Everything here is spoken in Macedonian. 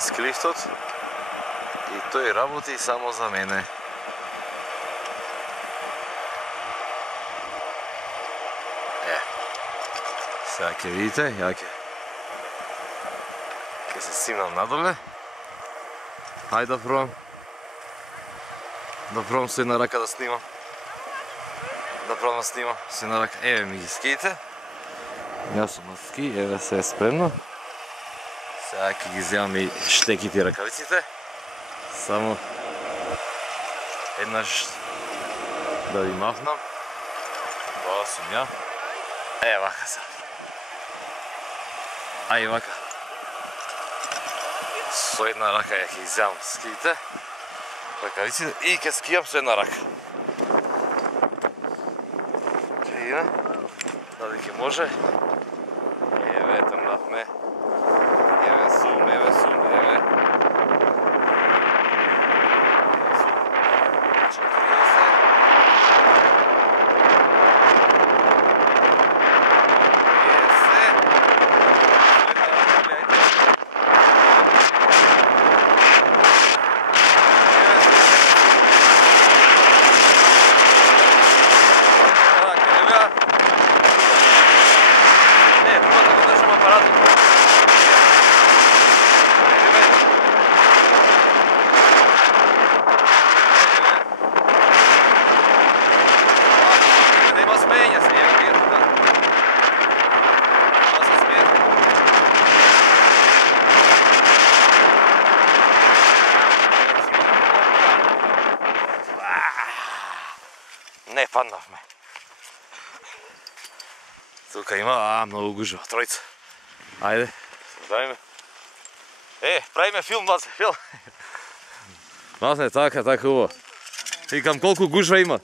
е скрифтот и тој работи само за мене. Сега ќе видите, ја ќе се симнам надоле. Хајде да пробам. Да пробам со една рака да снимам. Да пробам да снимам со една рака. Еве ми ги скиите. Јас сум на ски, еве се е спремно. Сега ќе ги земам и штеките и ракавиците. Само еднаш да ви махнам. Тоа сум ја. Вака сега. Ај вака. Со една рака ја ќе изјавам скиите, ракавиците и ќе скијам со една рака. Ќе иде, дали ќе може. Еве, трнавме. Еве сум, еве. Не, паднавме. Тука има, многу гужва, тројца. Ајде, давиме. Правиме филм, Лазе, филм. Лазе, така, убаво. Викам, колку гужва има?